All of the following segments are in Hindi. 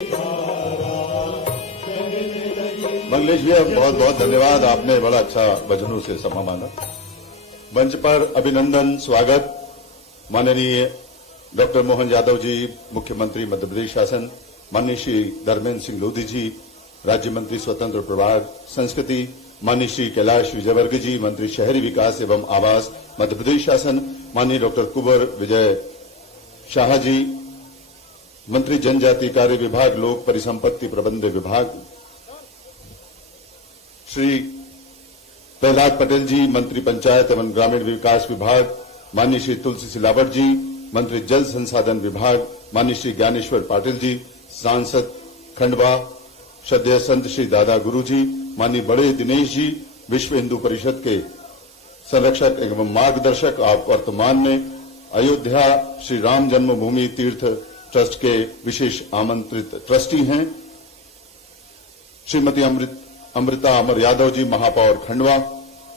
मंगलेश भैया बहुत बहुत धन्यवाद, आपने बड़ा अच्छा भजनों से समा मांगा। मंच पर अभिनंदन स्वागत माननीय डॉक्टर मोहन यादव जी, मुख्यमंत्री मध्य प्रदेश शासन, माननीय श्री धर्मेंद्र सिंह लोधी जी, राज्य मंत्री स्वतंत्र प्रभार संस्कृति, माननीय श्री कैलाश विजयवर्गीय जी, मंत्री शहरी विकास एवं आवास मध्य प्रदेश शासन, माननीय डॉक्टर कुंवर विजय शाह जी, मंत्री जनजाति कार्य विभाग, लोक परिसंपत्ति प्रबंध विभाग, श्री प्रहलाद पटेल जी, मंत्री पंचायत एवं ग्रामीण विकास विभाग, माननीय श्री तुलसी सिलावट जी, मंत्री जल संसाधन विभाग, माननीय श्री ज्ञानेश्वर पाटिल जी, सांसद खंडवा, श्रद्धेय संत श्री दादा गुरु जी, माननीय बड़े दिनेश जी, विश्व हिंदू परिषद के संरक्षक एवं मार्गदर्शक, आप वर्तमान में अयोध्या श्री राम जन्मभूमि तीर्थ ट्रस्ट के विशेष आमंत्रित ट्रस्टी हैं, श्रीमती अमृता अमर यादव जी, महापौर खंडवा,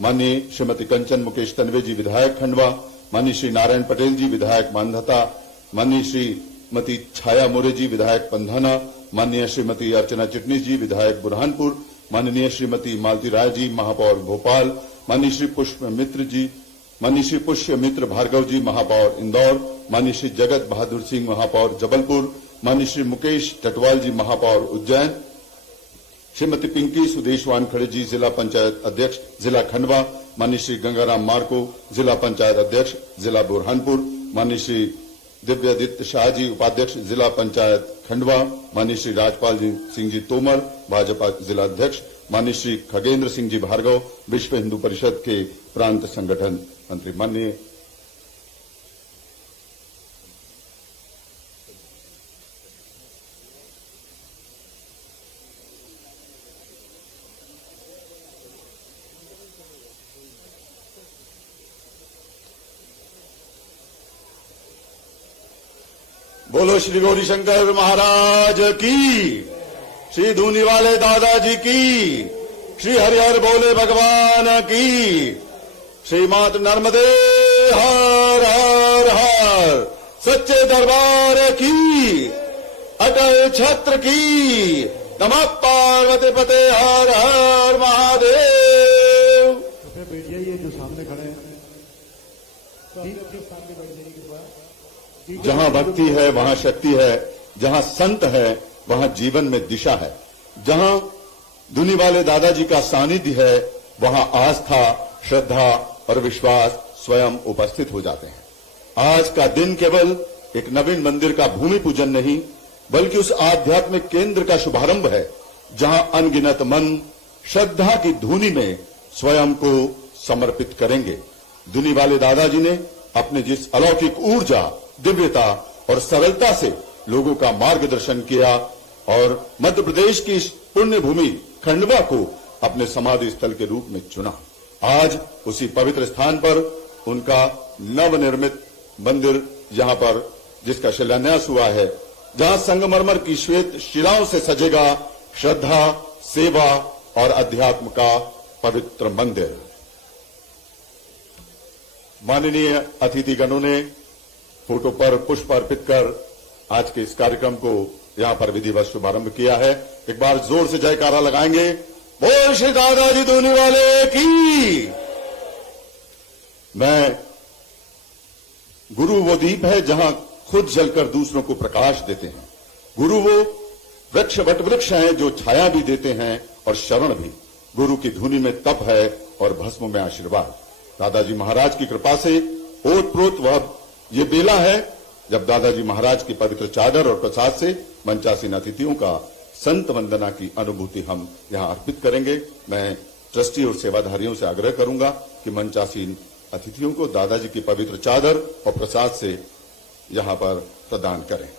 माननीय श्रीमती कंचन मुकेश तन्वे जी, विधायक खंडवा, माननीय श्री नारायण पटेल जी, विधायक मानधता, माननीय श्रीमती छाया मोरे जी, विधायक पंधाना, माननीय श्रीमती अर्चना चिटनीस जी, विधायक बुरहानपुर, माननीय श्रीमती मालती राय जी, महापौर भोपाल, माननीय श्री पुष्प मित्र जी, माननीय श्री पुष्य मित्र भार्गव जी, महापौर इंदौर, माननीय श्री जगत बहादुर सिंह, महापौर जबलपुर, माननीय श्री मुकेश टटवाल जी, महापौर उज्जैन, श्रीमती पिंकी सुदेश वानखड़े जी, जिला पंचायत अध्यक्ष जिला खंडवा, माननीय श्री गंगाराम मार्को, जिला पंचायत अध्यक्ष जिला बुरहानपुर, माननीय श्री दिव्यादित्य शाह जी, उपाध्यक्ष जिला पंचायत खंडवा, माननीय श्री राजपाल सिंह जी तोमर, भाजपा जिला अध्यक्ष, माननीय श्री खगेंद्र सिंह जी भार्गव, विश्व हिंदू परिषद के प्रांत संगठन मंत्री, माननीय बोलो श्री गौरी शंकर महाराज की, श्री धूनी वाले दादाजी की, श्री हरिहर बोले भगवान की, श्री मात नर्मदे हर हर हर, सच्चे दरबार की, अटल छत्र की, नमः पार्वती पते हर हर महादेव। बैठ जाइए जो सामने खड़े हैं, जहां भक्ति है वहां शक्ति है, जहां संत है वहां जीवन में दिशा है, जहां धुनी वाले दादाजी का सानिध्य है वहां आस्था, श्रद्धा और विश्वास स्वयं उपस्थित हो जाते हैं। आज का दिन केवल एक नवीन मंदिर का भूमि पूजन नहीं बल्कि उस आध्यात्मिक केंद्र का शुभारंभ है जहां अनगिनत मन श्रद्धा की धुनी में स्वयं को समर्पित करेंगे। धुनी वाले दादाजी ने अपने जिस अलौकिक ऊर्जा, दिव्यता और सरलता से लोगों का मार्गदर्शन किया और मध्य प्रदेश की इस पुण्य भूमि खंडवा को अपने समाधि स्थल के रूप में चुना। आज उसी पवित्र स्थान पर उनका नवनिर्मित मंदिर यहां पर जिसका शिलान्यास हुआ है, जहां संगमरमर की श्वेत शिलाओं से सजेगा श्रद्धा, सेवा और अध्यात्म का पवित्र मंदिर। माननीय अतिथिगणों ने फोटो पर पुष्प अर्पित कर आज के इस कार्यक्रम को यहां पर विधिवत शुभारंभ किया है। एक बार जोर से जयकारा लगाएंगे, बोल श्री दादाजी धूनी वाले की। मैं गुरु वो दीप है जहां खुद जलकर दूसरों को प्रकाश देते हैं। गुरु वो वृक्ष वट वृक्ष हैं जो छाया भी देते हैं और शरण भी। गुरु की धुनी में तप है और भस्म में आशीर्वाद। दादाजी महाराज की कृपा से ओतप्रोत वह ये बेला है जब दादाजी महाराज की पवित्र चादर और प्रसाद से मंचासीन अतिथियों का संत वंदना की अनुभूति हम यहां अर्पित करेंगे। मैं ट्रस्टी और सेवाधारियों से आग्रह करूंगा कि मंचासीन अतिथियों को दादाजी की पवित्र चादर और प्रसाद से यहां पर प्रदान करें।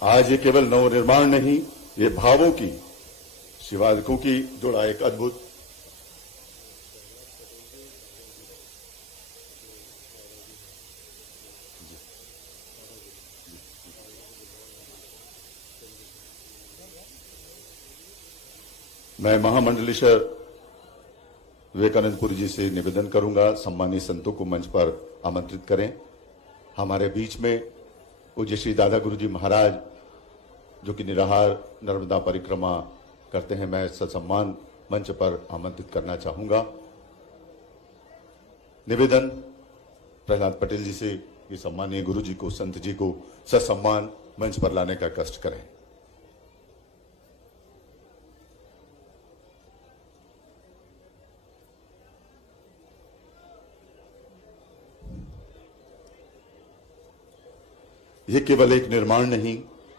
आज ये केवल नवनिर्माण नहीं, ये भावों की, शिवालिकों की जुड़ा एक अद्भुत मैं महामंडलेश्वर विवेकानंदपुरी जी से निवेदन करूंगा, सम्मानीय संतों को मंच पर आमंत्रित करें। हमारे बीच में पूज्य श्री दादा गुरु जी महाराज जो कि निराहार नर्मदा परिक्रमा करते हैं, मैं ससम्मान मंच पर आमंत्रित करना चाहूंगा। निवेदन प्रहलाद पटेल जी से कि सम्मानीय गुरु जी को, संत जी को ससम्मान मंच पर लाने का कष्ट करें। यह केवल एक निर्माण नहीं,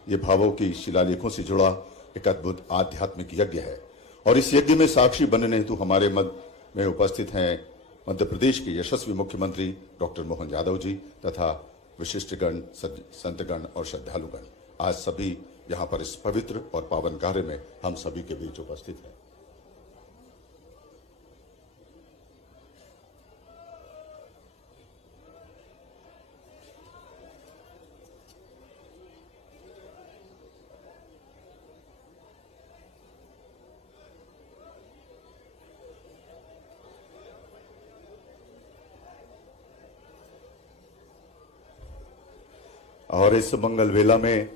ये भावों की शिलालेखों से जुड़ा एक अद्भुत आध्यात्मिक यज्ञ है। और इस यज्ञ में साक्षी बनने हेतु हमारे मध्य में उपस्थित हैं मध्य प्रदेश के यशस्वी मुख्यमंत्री डॉक्टर मोहन यादव जी तथा विशिष्टगण, संतगण और श्रद्धालुगण। आज सभी यहां पर इस पवित्र और पावन कार्य में हम सभी के बीच उपस्थित हैं। और इस मंगल वेला में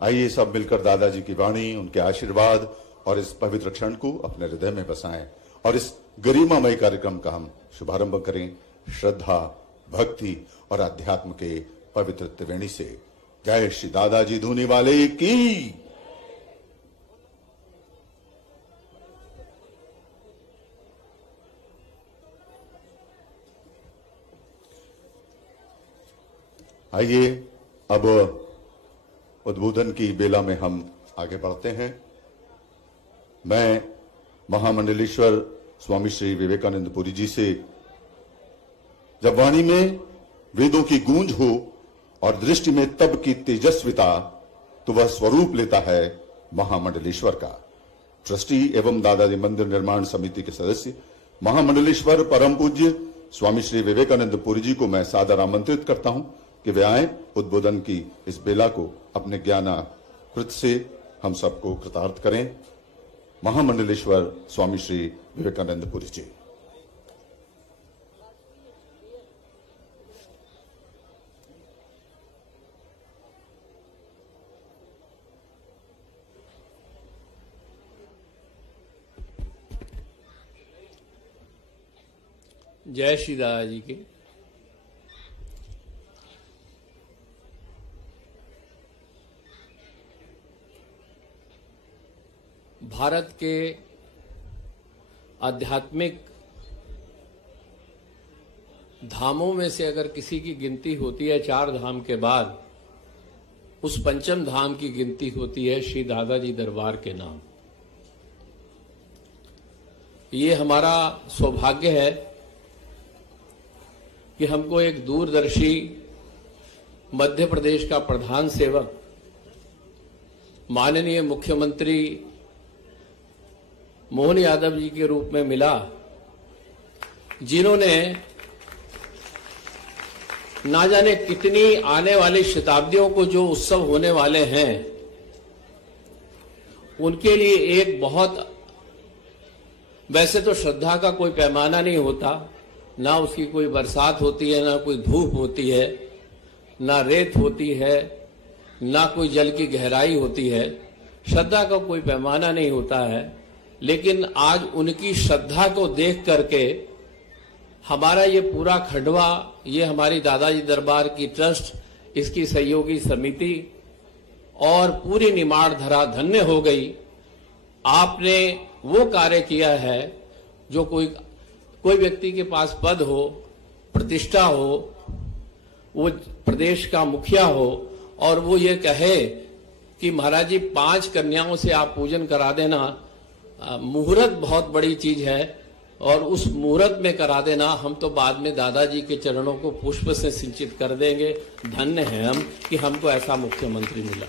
आइए सब मिलकर दादाजी की वाणी, उनके आशीर्वाद और इस पवित्र क्षण को अपने हृदय में बसाएं और इस गरिमामय कार्यक्रम का हम शुभारंभ करें श्रद्धा, भक्ति और अध्यात्म के पवित्र त्रिवेणी से। जय श्री दादाजी धूनी वाले की। आइए अब उद्बोधन की बेला में हम आगे बढ़ते हैं। मैं महामंडलेश्वर स्वामी श्री विवेकानंदपुरी जी से, जब वाणी में वेदों की गूंज हो और दृष्टि में तब की तेजस्विता, तो वह स्वरूप लेता है महामंडलेश्वर का। ट्रस्टी एवं दादाजी मंदिर निर्माण समिति के सदस्य महामंडलेश्वर परम पूज्य स्वामी श्री विवेकानंदपुरी जी को मैं सादर आमंत्रित करता हूं कि वे आए, उद्बोधन की इस बेला को अपने ज्ञानाकृत से हम सबको कृतार्थ करें। महामंडलेश्वर स्वामी श्री विवेकानंदपुरी जी। जय श्री दादा जी की। भारत के आध्यात्मिक धामों में से अगर किसी की गिनती होती है 4 धाम के बाद, उस पंचम धाम की गिनती होती है श्री दादाजी दरबार के नाम। ये हमारा सौभाग्य है कि हमको एक दूरदर्शी मध्य प्रदेश का प्रधान सेवक माननीय मुख्यमंत्री मोहन यादव जी के रूप में मिला, जिन्होंने ना जाने कितनी आने वाली शताब्दियों को जो उत्सव होने वाले हैं उनके लिए एक बहुत, वैसे तो श्रद्धा का कोई पैमाना नहीं होता, ना उसकी कोई बरसात होती है, ना कोई धूप होती है, ना रेत होती है, ना कोई जल की गहराई होती है। श्रद्धा का कोई पैमाना नहीं होता है, लेकिन आज उनकी श्रद्धा को देख करके हमारा ये पूरा खंडवा, ये हमारी दादाजी दरबार की ट्रस्ट, इसकी सहयोगी समिति और पूरी निमाड़ धरा धन्य हो गई। आपने वो कार्य किया है जो कोई व्यक्ति के पास पद हो, प्रतिष्ठा हो, वो प्रदेश का मुखिया हो और वो ये कहे कि महाराज जी 5 कन्याओं से आप पूजन करा देना, मुहूर्त बहुत बड़ी चीज है और उस मुहूर्त में करा देना, हम तो बाद में दादाजी के चरणों को पुष्प से सिंचित कर देंगे। धन्य हैं हम कि हमको ऐसा मुख्यमंत्री मिला।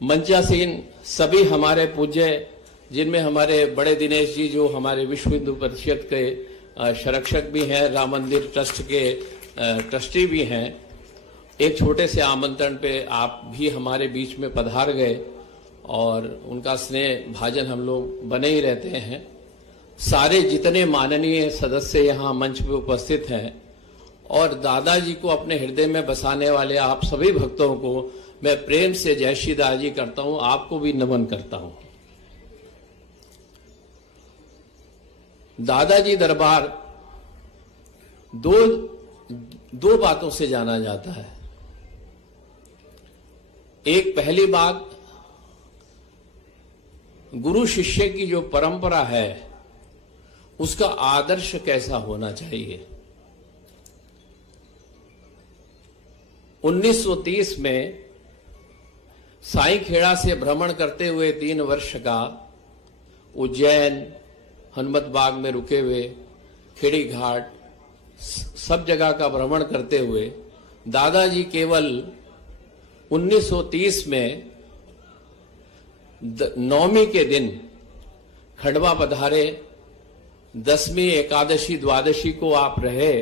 मंचासीन सभी हमारे पूज्य, जिनमें हमारे बड़े दिनेश जी जो हमारे विश्व हिंदू परिषद के संरक्षक भी हैं, राम मंदिर ट्रस्ट के ट्रस्टी भी हैं, एक छोटे से आमंत्रण पे आप भी हमारे बीच में पधार गए और उनका स्नेह भाजन हम लोग बने ही रहते हैं। सारे जितने माननीय सदस्य यहाँ मंच पे उपस्थित हैं और दादाजी को अपने हृदय में बसाने वाले आप सभी भक्तों को मैं प्रेम से जय श्री दादाजी करता हूँ, आपको भी नमन करता हूँ। दादाजी दरबार दो बातों से जाना जाता है। एक पहली बात, गुरु शिष्य की जो परंपरा है उसका आदर्श कैसा होना चाहिए। 1930 में साईं खेड़ा से भ्रमण करते हुए 3 वर्ष का उज्जैन, हनुमत बाग में रुके हुए, खेड़ी घाट, सब जगह का भ्रमण करते हुए दादाजी केवल 1930 में नवमी के दिन खंडवा पधारे। 10वीं एकादशी द्वादशी को आप रहे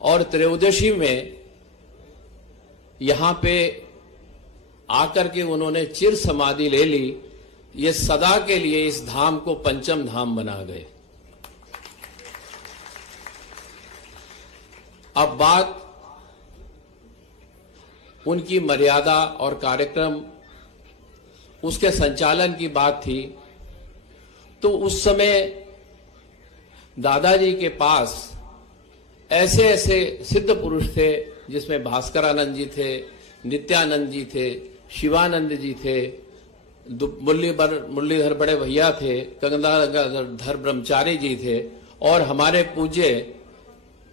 और त्रयोदशी में यहां पे आकर के उन्होंने चिर समाधि ले ली। ये सदा के लिए इस धाम को पंचम धाम बना गए। अब बात उनकी मर्यादा और कार्यक्रम उसके संचालन की बात थी। तो उस समय दादाजी के पास ऐसे ऐसे सिद्ध पुरुष थे जिसमें भास्करानंद जी थे, नित्यानंद जी थे, शिवानंद जी थे, मुरलीधर बड़े भैया थे, गंगाधर ब्रह्मचारी जी थे और हमारे पूज्य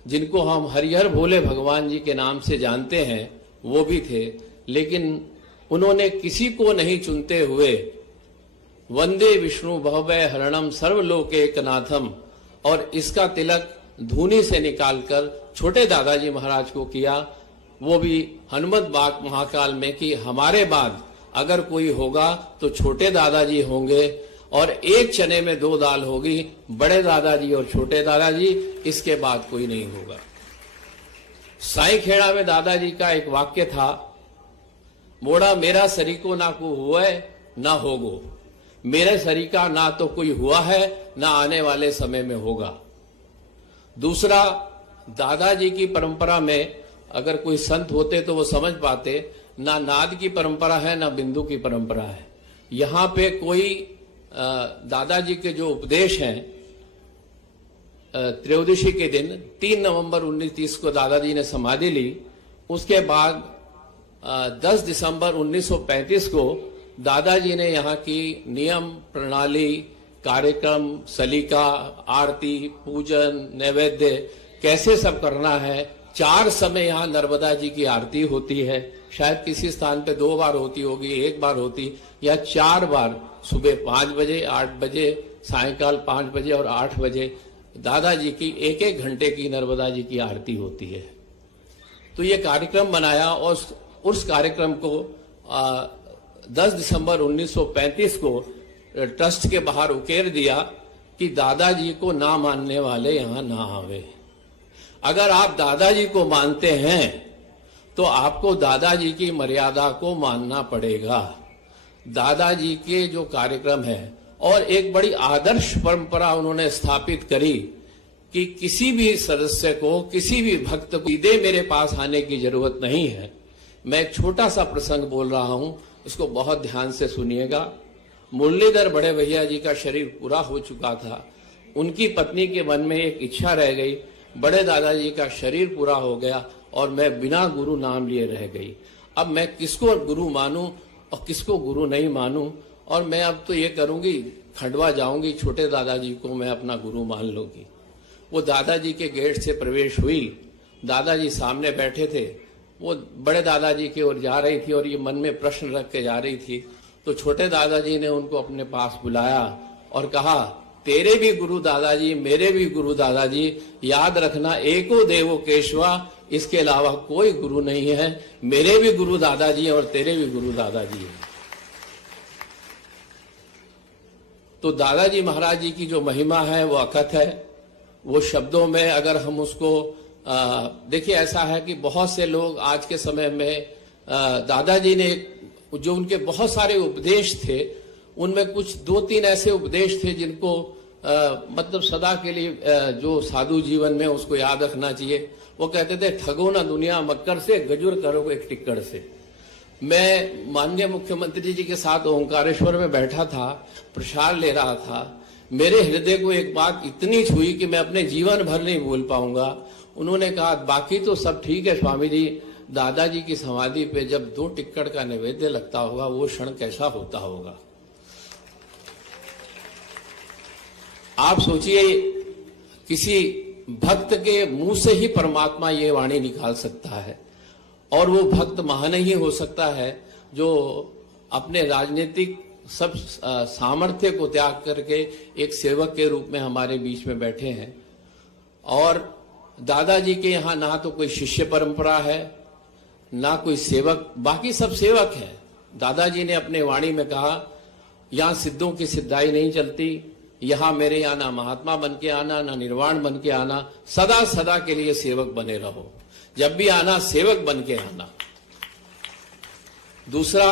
जिनको हम हरिहर भोले भगवान जी के नाम से जानते हैं वो भी थे। लेकिन उन्होंने किसी को नहीं चुनते हुए वंदे विष्णु भवभय हरणम सर्वलोकैकनाथम और इसका तिलक धूनी से निकालकर छोटे दादाजी महाराज को किया, वो भी हनुमत बाग महाकाल में कि हमारे बाद अगर कोई होगा तो छोटे दादाजी होंगे और एक चने में 2 दाल होगी, बड़े दादाजी और छोटे दादाजी, इसके बाद कोई नहीं होगा। साईं खेड़ा में दादाजी का एक वाक्य था, मोड़ा मेरा सरीको ना को हुआ ना होगो, मेरे सरीका ना तो कोई हुआ है ना आने वाले समय में होगा। दूसरा, दादाजी की परंपरा में अगर कोई संत होते तो वो समझ पाते, ना नाद की परंपरा है ना बिंदु की परंपरा है। यहाँ पे कोई दादाजी के जो उपदेश हैं, त्रयोदशी के दिन 3 नवंबर 1930 को दादाजी ने समाधि ली। उसके बाद 10 दिसंबर 1935 को दादाजी ने यहाँ की नियम प्रणाली, कार्यक्रम, सलीका, आरती, पूजन, नैवेद्य कैसे सब करना है। 4 समय यहाँ नर्मदा जी की आरती होती है। शायद किसी स्थान पे 2 बार होती होगी, 1 बार होती, या 4 बार, सुबह 5 बजे, 8 बजे, सायंकाल 5 बजे और 8 बजे दादाजी की 1-1 घंटे की नर्मदा जी की आरती होती है। तो ये कार्यक्रम बनाया और उस कार्यक्रम को 10 दिसंबर 1935 को ट्रस्ट के बाहर उकेर दिया कि दादाजी को ना मानने वाले यहाँ ना आवे। अगर आप दादाजी को मानते हैं तो आपको दादाजी की मर्यादा को मानना पड़ेगा। दादाजी के जो कार्यक्रम है और एक बड़ी आदर्श परंपरा उन्होंने स्थापित करी कि किसी भी सदस्य को, किसी भी भक्त को सीधे मेरे पास आने की जरूरत नहीं है। मैं एक छोटा सा प्रसंग बोल रहा हूं, इसको बहुत ध्यान से सुनिएगा। मुरलीधर बड़े भैया जी का शरीर पूरा हो चुका था। उनकी पत्नी के मन में एक इच्छा रह गई, बड़े दादाजी का शरीर पूरा हो गया और मैं बिना गुरु नाम लिए रह गई। अब मैं किसको गुरु मानूं और किसको गुरु नहीं मानूं। और मैं अब तो ये करूंगी, खंडवा जाऊंगी, छोटे दादाजी को मैं अपना गुरु मान लूंगी। वो दादाजी के गेट से प्रवेश हुई, दादाजी सामने बैठे थे, वो बड़े दादाजी की ओर जा रही थी और ये मन में प्रश्न रख के जा रही थी। तो छोटे दादाजी ने उनको अपने पास बुलाया और कहा, तेरे भी गुरु दादाजी, मेरे भी गुरु दादाजी, याद रखना एको देवो केशवा, इसके अलावा कोई गुरु नहीं है। मेरे भी गुरु दादाजी और तेरे भी गुरु दादाजी हैं। तो दादाजी महाराज जी की जो महिमा है वो अकथ है। वो शब्दों में अगर हम उसको देखिए, ऐसा है कि बहुत से लोग आज के समय में दादाजी ने जो उनके बहुत सारे उपदेश थे, उनमें कुछ 2-3 ऐसे उपदेश थे जिनको मतलब सदा के लिए जो साधु जीवन में उसको याद रखना चाहिए। वो कहते थे, ठगो ना दुनिया मक्कर से, गजुर करो एक टिक्कड़ से। मैं माननीय मुख्यमंत्री जी के साथ ओंकारेश्वर में बैठा था, प्रसाद ले रहा था। मेरे हृदय को एक बात इतनी छुई कि मैं अपने जीवन भर नहीं भूल पाऊंगा। उन्होंने कहा, बाकी तो सब ठीक है स्वामी जी, दादाजी की समाधि पे जब 2 टिक्कड़ का नैवेद्य लगता होगा वो क्षण कैसा होता होगा। आप सोचिए, किसी भक्त के मुंह से ही परमात्मा ये वाणी निकाल सकता है, और वो भक्त महान ही हो सकता है जो अपने राजनीतिक सब सामर्थ्य को त्याग करके एक सेवक के रूप में हमारे बीच में बैठे हैं। और दादाजी के यहाँ ना तो कोई शिष्य परंपरा है, ना कोई सेवक, बाकी सब सेवक हैं। दादाजी ने अपने वाणी में कहा, यहाँ सिद्धों की सिद्धाई नहीं चलती, यहाँ मेरे यहाँ ना महात्मा बन के आना, ना निर्वाण बन के आना, सदा सदा के लिए सेवक बने रहो। जब भी आना सेवक बन के आना। दूसरा,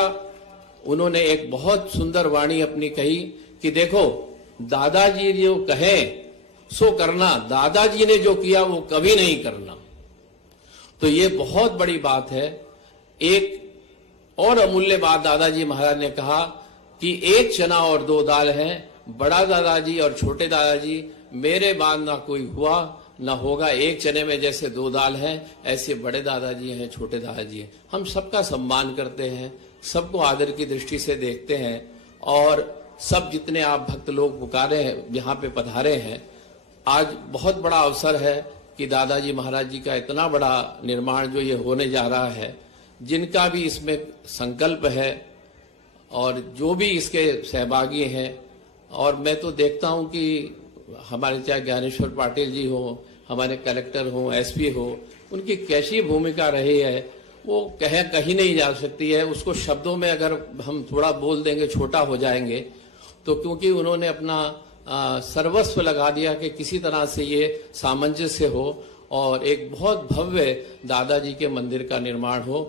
उन्होंने एक बहुत सुंदर वाणी अपनी कही कि देखो, दादाजी जो कहें सो करना, दादाजी ने जो किया वो कभी नहीं करना। तो ये बहुत बड़ी बात है। एक और अमूल्य बात दादाजी महाराज ने कहा कि एक चना और 2 दाल हैं, बड़ा दादाजी और छोटे दादाजी, मेरे बाद ना कोई हुआ ना होगा। एक चने में जैसे 2 दाल हैं, ऐसे बड़े दादाजी हैं, छोटे दादाजी हैं। हम सबका सम्मान करते हैं, सबको आदर की दृष्टि से देखते हैं, और सब जितने आप भक्त लोग पुकारे हैं, यहाँ पे पधारे हैं, आज बहुत बड़ा अवसर है कि दादाजी महाराज जी का इतना बड़ा निर्माण जो ये होने जा रहा है, जिनका भी इसमें संकल्प है और जो भी इसके सहभागी हैं। और मैं तो देखता हूं कि हमारे चाहे ज्ञानेश्वर पाटिल जी हो, हमारे कलेक्टर हो, एसपी हो, उनकी कैसी भूमिका रही है वो कहीं नहीं जा सकती है। उसको शब्दों में अगर हम थोड़ा बोल देंगे छोटा हो जाएंगे। तो क्योंकि उन्होंने अपना सर्वस्व लगा दिया कि किसी तरह से ये सामंजस्य हो और एक बहुत भव्य दादाजी के मंदिर का निर्माण हो।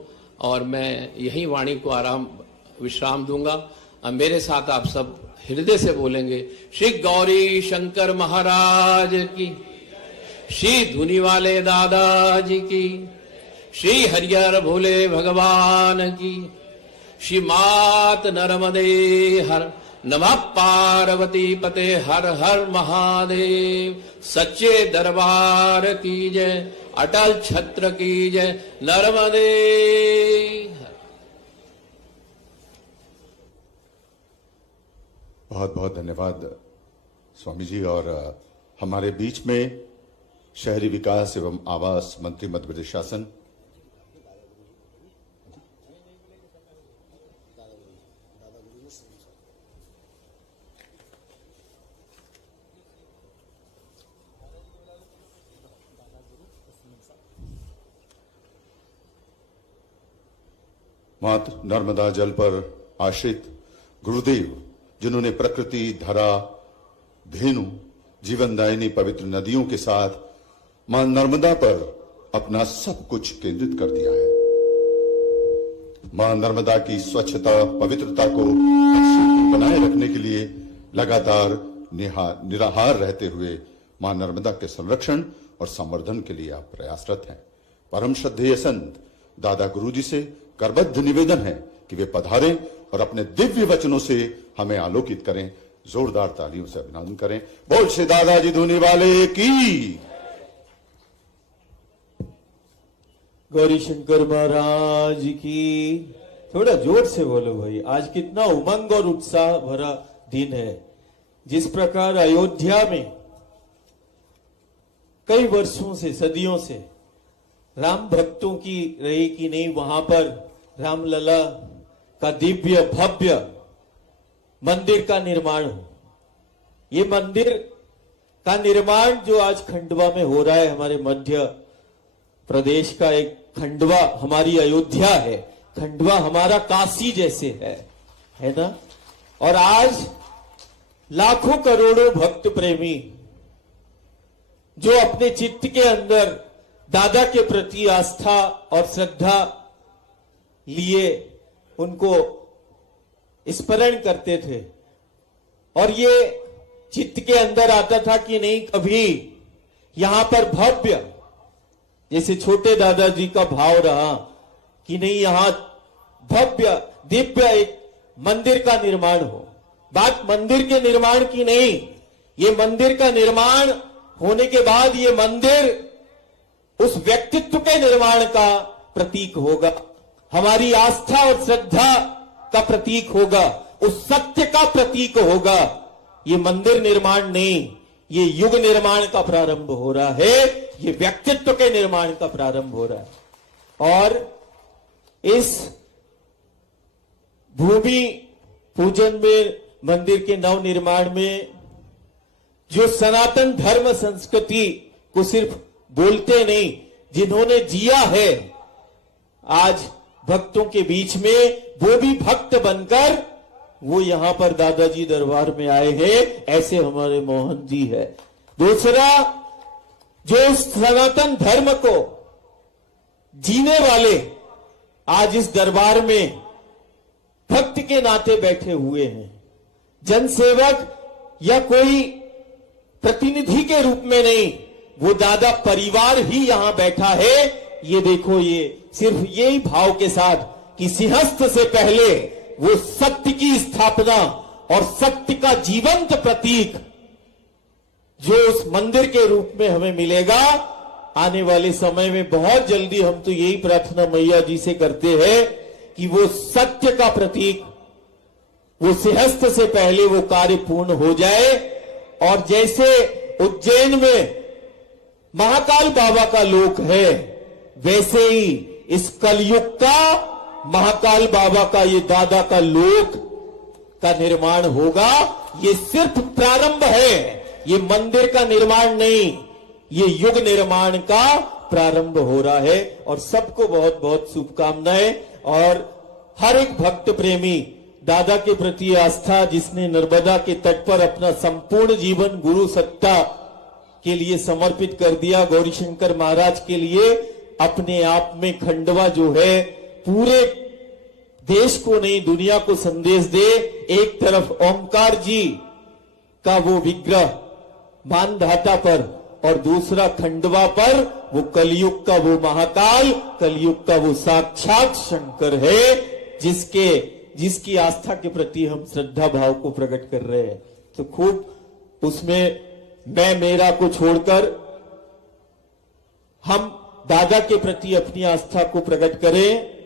और मैं यही वाणी को विश्राम दूंगा। मेरे साथ आप सब हृदय से बोलेंगे, श्री गौरी शंकर महाराज की, श्री धुनी वाले दादाजी की, श्री हरिहर भोले भगवान की, श्री मात नर्मदे हर, नमः पार्वती पते हर हर महादेव, सच्चे दरबार की जय, अटल छत्र की जय, नर्मदे हर। बहुत बहुत धन्यवाद स्वामी जी। और हमारे बीच में शहरी विकास एवं आवास मंत्री मध्य प्रदेश शासन मात्र नर्मदा जल पर आश्रित गुरुदेव, जिन्होंने प्रकृति, धरा, धेनु, जीवनदायिनी पवित्र नदियों के साथ मां नर्मदा पर अपना सब कुछ केंद्रित कर दिया है। मां नर्मदा की स्वच्छता, पवित्रता को बनाए रखने के लिए लगातार निराहार रहते हुए मां नर्मदा के संरक्षण और संवर्धन के लिए आप प्रयासरत हैं। परम श्रद्धेय संत दादा गुरुजी से करबद्ध निवेदन है कि वे पधारें और अपने दिव्य वचनों से हमें आलोकित करें। जोरदार तालियों से अभिनंदन करें। बोल श्री दादाजी धुनी वाले की। गौरी शंकर महाराज की। थोड़ा जोर से बोलो भाई। आज कितना उमंग और उत्साह भरा दिन है। जिस प्रकार अयोध्या में कई वर्षों से, सदियों से राम भक्तों की रही कि नहीं, वहां पर रामलला का दिव्य भव्य मंदिर का निर्माण हो। ये मंदिर का निर्माण जो आज खंडवा में हो रहा है, हमारे मध्य प्रदेश का एक खंडवा हमारी अयोध्या है। खंडवा हमारा काशी जैसे है ना। और आज लाखों करोड़ों भक्त प्रेमी जो अपने चित्त के अंदर दादा के प्रति आस्था और श्रद्धा लिए उनको स्मरण करते थे और ये चित्त के अंदर आता था कि नहीं, कभी यहां पर भव्य, जैसे छोटे दादाजी का भाव रहा कि नहीं, यहां भव्य दिव्य एक मंदिर का निर्माण हो। बात मंदिर के निर्माण की नहीं, ये मंदिर का निर्माण होने के बाद ये मंदिर उस व्यक्तित्व के निर्माण का प्रतीक होगा, हमारी आस्था और श्रद्धा का प्रतीक होगा, उस सत्य का प्रतीक होगा। ये मंदिर निर्माण नहीं, ये युग निर्माण का प्रारंभ हो रहा है, ये व्यक्तित्व के निर्माण का प्रारंभ हो रहा है। और इस भूमि पूजन में, मंदिर के नव निर्माण में, जो सनातन धर्म संस्कृति को सिर्फ बोलते नहीं, जिन्होंने जिया है, आज भक्तों के बीच में वो भी भक्त बनकर वो यहां पर दादाजी दरबार में आए हैं, ऐसे हमारे मोहन जी है। दूसरा, जो सनातन धर्म को जीने वाले आज इस दरबार में भक्त के नाते बैठे हुए हैं, जनसेवक या कोई प्रतिनिधि के रूप में नहीं, वो दादा परिवार ही यहां बैठा है। ये देखो, ये सिर्फ यही भाव के साथ कि सिंहस्थ से पहले वो सत्य की स्थापना और सत्य का जीवंत प्रतीक जो उस मंदिर के रूप में हमें मिलेगा आने वाले समय में, बहुत जल्दी हम तो यही प्रार्थना मैया जी से करते हैं कि वो सत्य का प्रतीक, वो सिंहस्थ से पहले वो कार्य पूर्ण हो जाए। और जैसे उज्जैन में महाकाल बाबा का लोक है, वैसे ही इस कलयुग का महाकाल बाबा का, ये दादा का लोक का निर्माण होगा। ये सिर्फ प्रारंभ है, ये मंदिर का निर्माण नहीं, ये युग निर्माण का प्रारंभ हो रहा है। और सबको बहुत बहुत शुभकामनाएं। और हर एक भक्त प्रेमी, दादा के प्रति आस्था, जिसने नर्मदा के तट पर अपना संपूर्ण जीवन गुरु सत्ता के लिए समर्पित कर दिया, गौरीशंकर महाराज के लिए अपने आप में खंडवा जो है पूरे देश को नहीं, दुनिया को संदेश दे। एक तरफ ओंकार जी का वो विग्रह मानधाता पर, और दूसरा खंडवा पर वो कलयुग का वो महाकाल, कलयुग का वो साक्षात शंकर है, जिसकी आस्था के प्रति हम श्रद्धा भाव को प्रकट कर रहे हैं। तो खूब उसमें मैं मेरा को छोड़कर हम दादा के प्रति अपनी आस्था को प्रकट करें।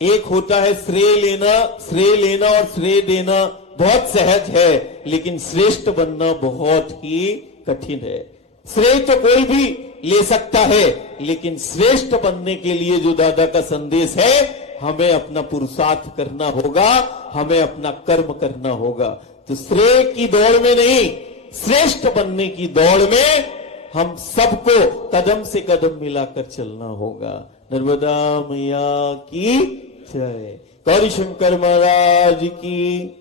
एक होता है श्रेय लेना और श्रेय देना बहुत सहज है, लेकिन श्रेष्ठ बनना बहुत ही कठिन है। श्रेय तो कोई भी ले सकता है, लेकिन श्रेष्ठ बनने के लिए जो दादा का संदेश है, हमें अपना पुरुषार्थ करना होगा, हमें अपना कर्म करना होगा। तो श्रेय की दौड़ में नहीं, श्रेष्ठ बनने की दौड़ में हम सबको कदम से कदम मिलाकर चलना होगा। नर्मदा मैया की जय, गौरीशंकर महाराज की।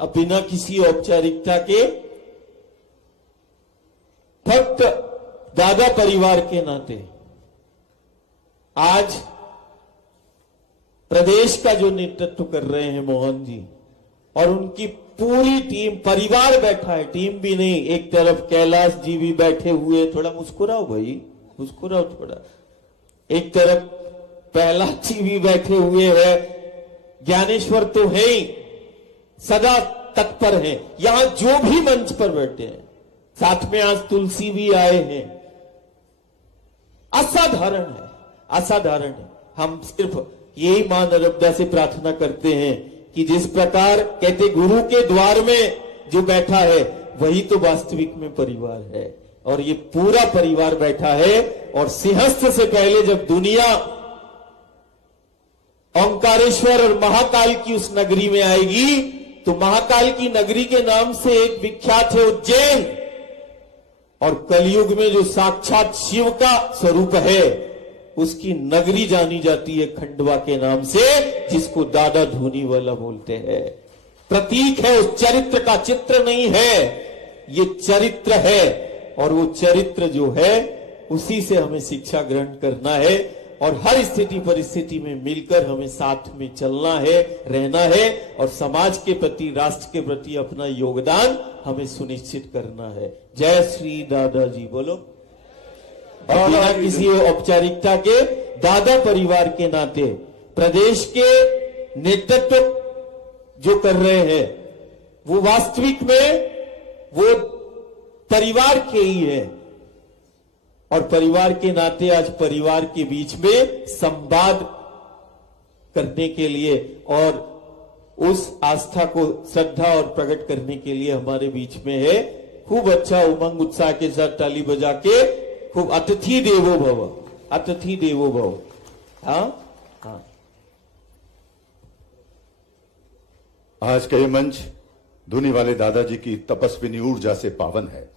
अब बिना किसी औपचारिकता के भक्त दादा परिवार के नाते आज प्रदेश का जो नेतृत्व कर रहे हैं मोहन जी, और उनकी पूरी टीम, परिवार बैठा है, टीम भी नहीं, एक तरफ कैलाश जी भी बैठे हुए, थोड़ा मुस्कुराओ भाई, मुस्कुराओ थोड़ा, एक तरफ प्रहलाद जी भी बैठे हुए हैं, ज्ञानेश्वर तो है ही, सदा तत्पर हैं, यहां जो भी मंच पर बैठे हैं, साथ में आज तुलसी भी आए हैं। असाधारण है, असाधारण है। हम सिर्फ यही मां नर्मदा से प्रार्थना करते हैं कि जिस प्रकार कहते गुरु के द्वार में जो बैठा है वही तो वास्तविक में परिवार है, और ये पूरा परिवार बैठा है। और सिंहस्थ से पहले जब दुनिया ओंकारेश्वर और महाकाल की उस नगरी में आएगी, तो महाकाल की नगरी के नाम से एक विख्यात है उज्जैन, और कलयुग में जो साक्षात शिव का स्वरूप है उसकी नगरी जानी जाती है खंडवा के नाम से, जिसको दादा धूनी वाला बोलते हैं। प्रतीक है, उस चरित्र का, चित्र नहीं है, ये चरित्र है, और वो चरित्र जो है उसी से हमें शिक्षा ग्रहण करना है। और हर स्थिति परिस्थिति में मिलकर हमें साथ में चलना है, रहना है और समाज के प्रति, राष्ट्र के प्रति अपना योगदान हमें सुनिश्चित करना है। जय श्री दादाजी बोलो। और बिना किसी औपचारिकता के दादा परिवार के नाते प्रदेश के नेतृत्व जो कर रहे हैं वो वास्तविक में वो परिवार के ही है और परिवार के नाते आज परिवार के बीच में संवाद करने के लिए और उस आस्था को, श्रद्धा और प्रकट करने के लिए हमारे बीच में है। खूब अच्छा उमंग उत्साह के साथ ताली बजा के खूब अतिथि देवो भव, अतिथि देवो भव। हाँ हाँ, आज का ये मंच धुनी वाले दादाजी की तपस्विनी ऊर्जा से पावन है,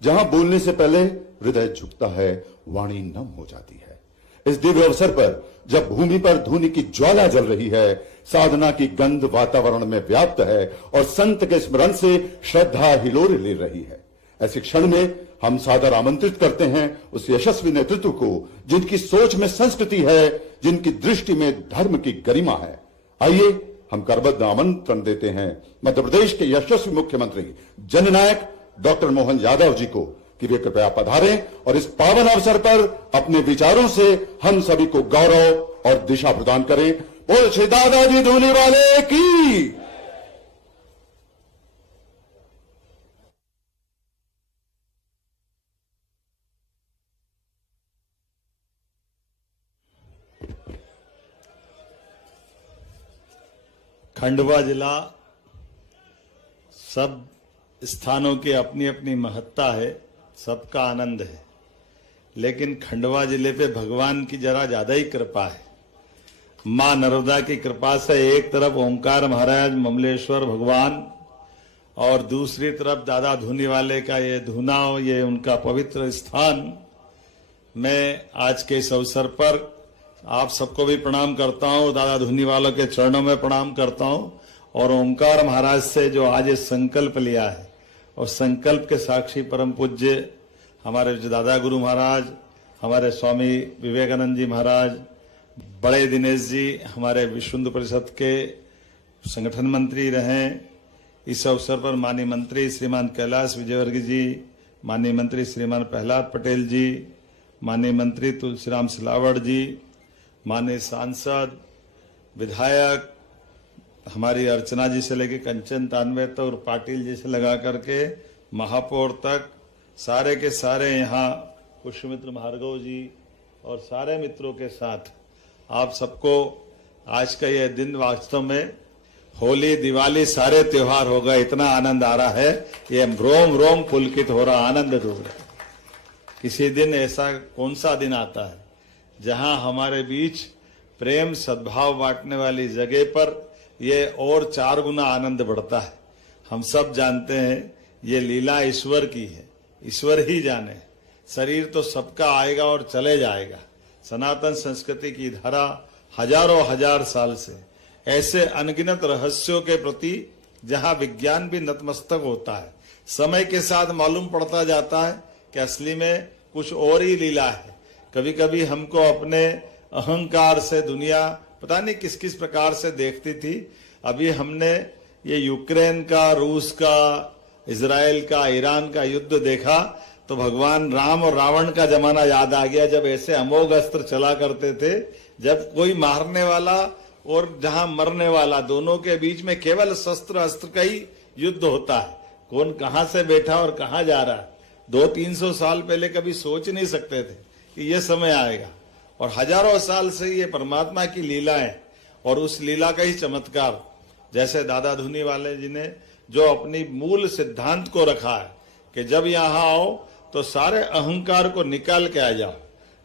जहां बोलने से पहले हृदय झुकता है, वाणी नम हो जाती है। इस दिव्य अवसर पर जब भूमि पर धुनी की ज्वाला जल रही है, साधना की गंध वातावरण में व्याप्त है और संत के स्मरण से श्रद्धा हिलोरे ले रही है, ऐसे क्षण में हम सादर आमंत्रित करते हैं उस यशस्वी नेतृत्व को जिनकी सोच में संस्कृति है, जिनकी दृष्टि में धर्म की गरिमा है। आइए हम करबद्ध आमंत्रण देते हैं मध्य प्रदेश के यशस्वी मुख्यमंत्री जननायक डॉक्टर मोहन यादव जी को कि वे कृपया पधारें और इस पावन अवसर पर अपने विचारों से हम सभी को गौरव और दिशा प्रदान करें। बोल श्री दादाजी धुनी वाले की। खंडवा जिला सब स्थानों की अपनी अपनी महत्ता है, सबका आनंद है, लेकिन खंडवा जिले पे भगवान की जरा ज्यादा ही कृपा है। मां नर्मदा की कृपा से एक तरफ ओंकार महाराज ममलेश्वर भगवान और दूसरी तरफ दादा धुनी वाले का ये धुना, ये उनका पवित्र स्थान। मैं आज के इस अवसर पर आप सबको भी प्रणाम करता हूं, दादा धुनी वालों के चरणों में प्रणाम करता हूं और ओंकार महाराज से जो आज ये संकल्प लिया है और संकल्प के साक्षी परम पूज्य हमारे जो दादा गुरु महाराज, हमारे स्वामी विवेकानंद जी महाराज, बड़े दिनेश जी हमारे विश्व हिंदू परिषद के संगठन मंत्री रहे। इस अवसर पर माननीय मंत्री श्रीमान कैलाश विजयवर्गीय जी, माननीय मंत्री श्रीमान प्रहलाद पटेल जी, माननीय मंत्री तुलसीराम सिलावट जी, माननीय सांसद, विधायक हमारी अर्चना जी से लेकर कंचन तानवे और पाटिल जी से लगा करके महापौर तक सारे के सारे यहाँ पुष्यमित्र भार्गव जी और सारे मित्रों के साथ आप सबको आज का यह दिन वास्तव में होली दिवाली सारे त्योहार हो गए, इतना आनंद आ रहा है, ये रोम रोम पुलकित हो रहा, आनंद हो रहा है। किसी दिन ऐसा कौन सा दिन आता है जहां हमारे बीच प्रेम सद्भाव बांटने वाली जगह पर ये और 4 गुना आनंद बढ़ता है। हम सब जानते हैं ये लीला ईश्वर की है, ईश्वर ही जाने। शरीर तो सबका आएगा और चले जाएगा। सनातन संस्कृति की धारा हजारों हजार साल से ऐसे अनगिनत रहस्यों के प्रति जहां विज्ञान भी नतमस्तक होता है, समय के साथ मालूम पड़ता जाता है कि असली में कुछ और ही लीला है। कभी कभी हमको अपने अहंकार से दुनिया पता नहीं किस किस प्रकार से देखती थी। अभी हमने ये यूक्रेन का, रूस का, इजराइल का, ईरान का युद्ध देखा तो भगवान राम और रावण का जमाना याद आ गया, जब ऐसे अमोघ अस्त्र चला करते थे, जब कोई मारने वाला और जहां मरने वाला दोनों के बीच में केवल शस्त्र अस्त्र का ही युद्ध होता है। कौन कहां से बैठा और कहां जा रहा है, 200-300 साल पहले कभी सोच नहीं सकते थे कि यह समय आएगा। और हजारों साल से ये परमात्मा की लीला है और उस लीला का ही चमत्कार, जैसे दादा धुनी वाले जी ने जो अपनी मूल सिद्धांत को रखा है कि जब यहाँ आओ तो सारे अहंकार को निकाल के आ जाओ,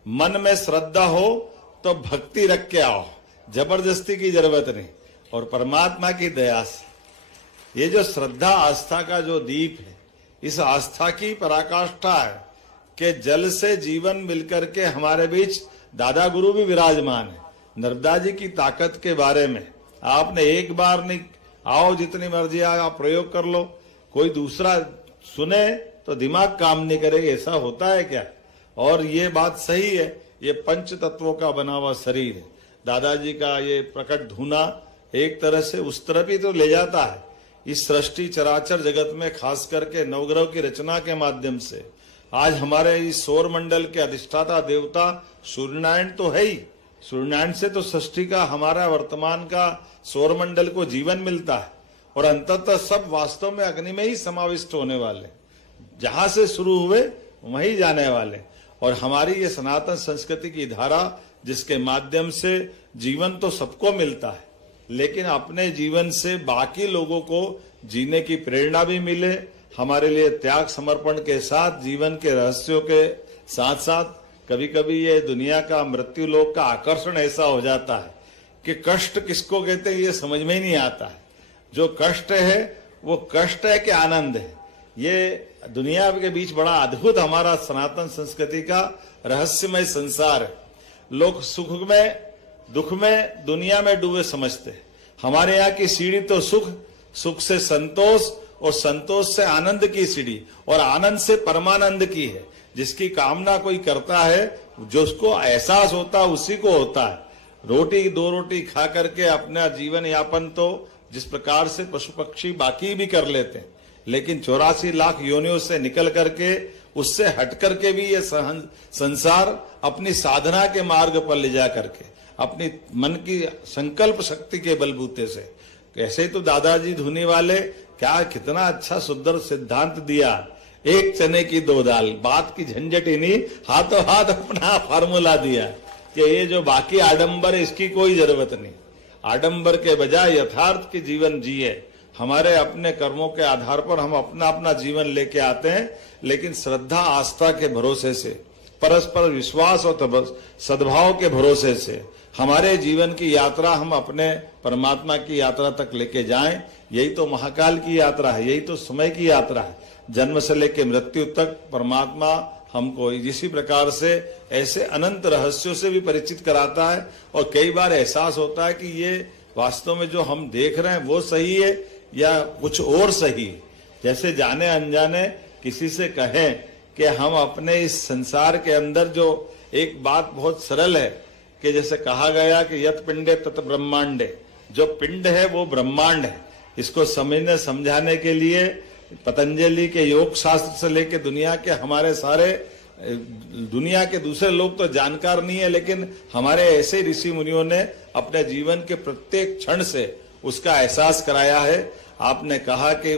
मन में श्रद्धा हो तो भक्ति रख के आओ, जबरदस्ती की जरूरत नहीं। और परमात्मा की दया से ये जो श्रद्धा आस्था का जो दीप है, इस आस्था की पराकाष्ठा है कि जल से जीवन मिलकर के हमारे बीच दादा गुरु भी विराजमान है। नर्मदा जी की ताकत के बारे में आपने एक बार नहीं, आओ जितनी मर्जी आए आप प्रयोग कर लो, कोई दूसरा सुने तो दिमाग काम नहीं करेगा, ऐसा होता है क्या? और ये बात सही है ये पंच तत्वों का बना हुआ शरीर है। दादाजी का ये प्रकट धुना एक तरह से उस तरफ ही तो ले जाता है। इस सृष्टि चराचर जगत में खास करके नवग्रह की रचना के माध्यम से आज हमारे इस सौर मंडल के अधिष्ठाता देवता सूर्यनारायण तो है ही। सूर्यनारायण से तो सृष्टि का हमारा वर्तमान का सौर मंडल को जीवन मिलता है और अंततः सब वास्तव में अग्नि में ही समाविष्ट होने वाले, जहां से शुरू हुए वहीं जाने वाले। और हमारी ये सनातन संस्कृति की धारा जिसके माध्यम से जीवन तो सबको मिलता है, लेकिन अपने जीवन से बाकी लोगों को जीने की प्रेरणा भी मिले, हमारे लिए त्याग समर्पण के साथ जीवन के रहस्यों के साथ साथ कभी कभी ये दुनिया का मृत्यु लोक का आकर्षण ऐसा हो जाता है कि कष्ट किसको कहते हैं ये समझ में ही नहीं आता है। जो कष्ट है वो कष्ट है कि आनंद है, ये दुनिया के बीच बड़ा अद्भुत हमारा सनातन संस्कृति का रहस्यमय संसार है। लोग सुख में दुख में दुनिया में डूबे समझते हैं। हमारे यहाँ की सीढ़ी तो सुख, सुख से संतोष और संतोष से आनंद की सीढ़ी और आनंद से परमानंद की है। जिसकी कामना कोई करता है, जो उसको एहसास होता है उसी को होता है। रोटी दो रोटी खा करके अपना जीवन यापन तो जिस प्रकार से पशु पक्षी बाकी भी कर लेते हैं, लेकिन 84 लाख योनियों से निकल करके उससे हट करके भी ये संसार अपनी साधना के मार्ग पर ले जा करके अपनी मन की संकल्प शक्ति के बलबूते से, कैसे तो दादाजी धुनी वाले क्या कितना अच्छा सुंदर सिद्धांत दिया, एक चने की दो दाल, बात की झंझट ही नहीं, हाथों हाथ अपना फार्मूला दिया कि ये जो बाकी आडंबर है इसकी कोई जरूरत नहीं। आडंबर के बजाय यथार्थ की जीवन जिए। हमारे अपने कर्मों के आधार पर हम अपना अपना जीवन लेके आते हैं, लेकिन श्रद्धा आस्था के भरोसे से, परस्पर विश्वास और सद्भाव के भरोसे से हमारे जीवन की यात्रा हम अपने परमात्मा की यात्रा तक लेके जाएं। यही तो महाकाल की यात्रा है, यही तो समय की यात्रा है। जन्म से लेकर मृत्यु तक परमात्मा हमको इसी प्रकार से ऐसे अनंत रहस्यों से भी परिचित कराता है और कई बार एहसास होता है कि ये वास्तव में जो हम देख रहे हैं वो सही है या कुछ और सही है। जैसे जाने अनजाने किसी से कहें कि हम अपने इस संसार के अंदर, जो एक बात बहुत सरल है कि जैसे कहा गया कि यत पिंडे तत ब्रह्मांडे, जो पिंड है वो ब्रह्मांड है। इसको समझने समझाने के लिए पतंजलि के योग शास्त्र से लेकर दुनिया के हमारे सारे दुनिया के दूसरे लोग तो जानकार नहीं है, लेकिन हमारे ऐसे ऋषि मुनियों ने अपने जीवन के प्रत्येक क्षण से उसका एहसास कराया है। आपने कहा कि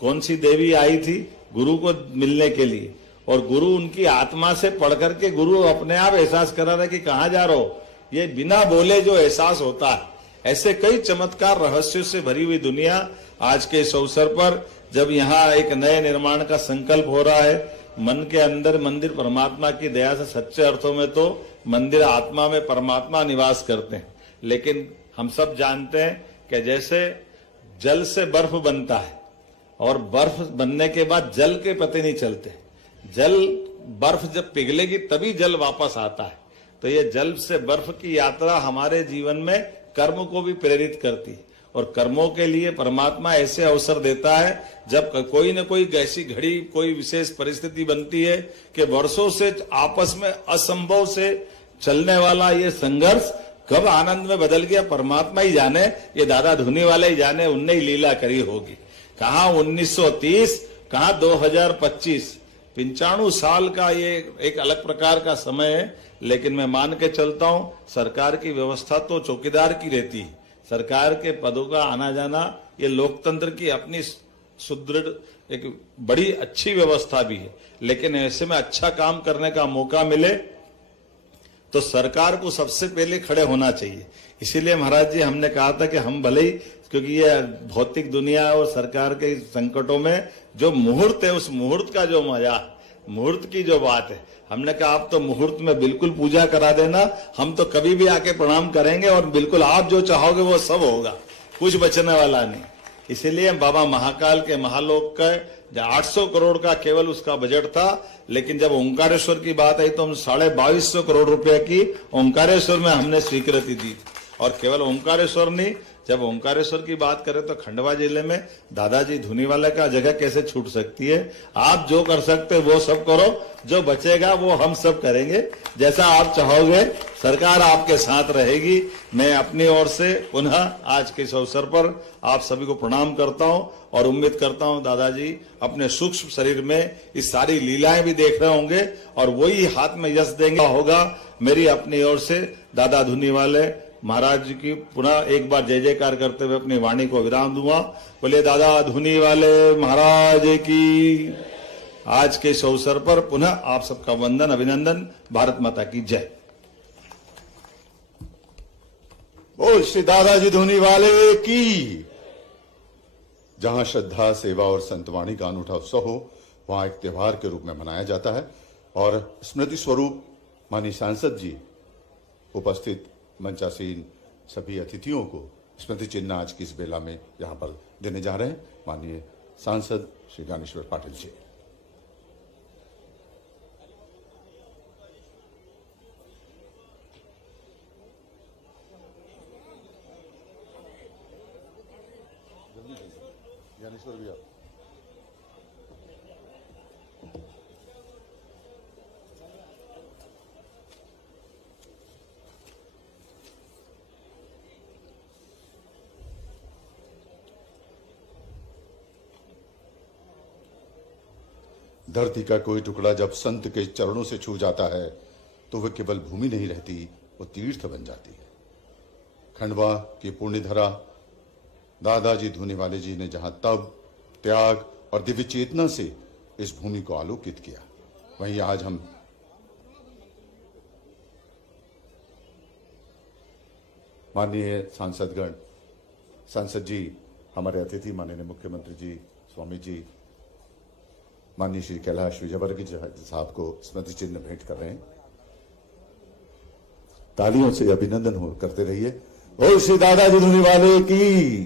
कौन सी देवी आई थी गुरु को मिलने के लिए, और गुरु उनकी आत्मा से पढ़ करके गुरु अपने आप एहसास करा रहा है कि कहाँ जा रहे हो। ये बिना बोले जो एहसास होता है, ऐसे कई चमत्कार रहस्यों से भरी हुई दुनिया आज के इस अवसर पर जब यहाँ एक नए निर्माण का संकल्प हो रहा है, मन के अंदर मंदिर परमात्मा की दया से सच्चे अर्थों में तो मंदिर आत्मा में परमात्मा निवास करते हैं। लेकिन हम सब जानते हैं कि जैसे जल से बर्फ बनता है और बर्फ बनने के बाद जल के पते नहीं चलते, जल बर्फ जब पिघलेगी तभी जल वापस आता है। तो ये जल से बर्फ की यात्रा हमारे जीवन में कर्म को भी प्रेरित करती है और कर्मों के लिए परमात्मा ऐसे अवसर देता है जब कोई न कोई ऐसी घड़ी, कोई विशेष परिस्थिति बनती है कि वर्षों से आपस में असंभव से चलने वाला ये संघर्ष कब आनंद में बदल गया परमात्मा ही जाने, ये दादा धुनी वाले ही जाने, उनने ही लीला करी होगी। कहाँ 1930, कहाँ 2025, 95 साल का ये एक अलग प्रकार का समय है। लेकिन मैं मान के चलता हूं सरकार की व्यवस्था तो चौकीदार की रहती है, सरकार के पदों का आना जाना ये लोकतंत्र की अपनी सुदृढ़ एक बड़ी अच्छी व्यवस्था भी है। लेकिन ऐसे में अच्छा काम करने का मौका मिले तो सरकार को सबसे पहले खड़े होना चाहिए। इसीलिए महाराज जी हमने कहा था कि हम भले ही, क्योंकि ये भौतिक दुनिया और सरकार के संकटों में जो मुहूर्त है, उस मुहूर्त का जो मजा, मुहूर्त की जो बात है, हमने कहा आप तो मुहूर्त में बिल्कुल पूजा करा देना, हम तो कभी भी आके प्रणाम करेंगे और बिल्कुल आप जो चाहोगे वो सब होगा, कुछ बचने वाला नहीं। इसीलिए बाबा महाकाल के महालोक का 800 करोड़ का केवल उसका बजट था, लेकिन जब ओंकारेश्वर की बात आई तो हम 2250 करोड़ रुपए की ओंकारेश्वर में हमने स्वीकृति दी। और केवल ओंकारेश्वर नहीं, जब ओंकारेश्वर की बात करें तो खंडवा जिले में दादाजी धुनीवाला का जगह कैसे छूट सकती है। आप जो कर सकते वो सब करो, जो बचेगा वो हम सब करेंगे। जैसा आप चाहोगे सरकार आपके साथ रहेगी। मैं अपनी ओर से पुनः आज के इस अवसर पर आप सभी को प्रणाम करता हूं और उम्मीद करता हूं दादाजी अपने सूक्ष्म शरीर में इस सारी लीलाएं भी देख रहे होंगे और वही हाथ में यश देंगे होगा। मेरी अपनी ओर से दादा धुनीवाले महाराज जी की पुनः एक बार जय जयकार करते हुए अपनी वाणी को विराम दूंगा। बोलिए दादा धुनीवाले महाराज की। आज के इस अवसर पर पुनः आप सबका वंदन अभिनंदन। भारत माता की जय। बोल श्री दादाजी धुनीवाले की। जहां श्रद्धा, सेवा और संतवाणी का अनूठा उत्सव हो, वहां एक त्योहार के रूप में मनाया जाता है और स्मृति स्वरूप माननीय सांसद जी उपस्थित मंचासीन सभी अतिथियों को स्मृति चिन्ह आज की इस बेला में यहां पर देने जा रहे हैं। माननीय सांसद श्री ज्ञानेश्वर पाटिल जी। ज्ञानेश्वर भैया। धरती का कोई टुकड़ा जब संत के चरणों से छू जाता है तो वह केवल भूमि नहीं रहती, वो तीर्थ बन जाती है। खंडवा की पुण्यधरा दादाजी धुनीवाले जी ने जहां तप, त्याग और दिव्य चेतना से इस भूमि को आलोकित किया, वहीं आज हम माननीय सांसदगण, सांसद जी, हमारे अतिथि माननीय मुख्यमंत्री जी, स्वामी जी, माननीय श्री कैलाश विजयवर्गीय साहब को स्मृति चिन्ह भेंट कर रहे हैं। तालियों से अभिनंदन करते रहिए। बोल श्री दादाजी धुनीवाले की।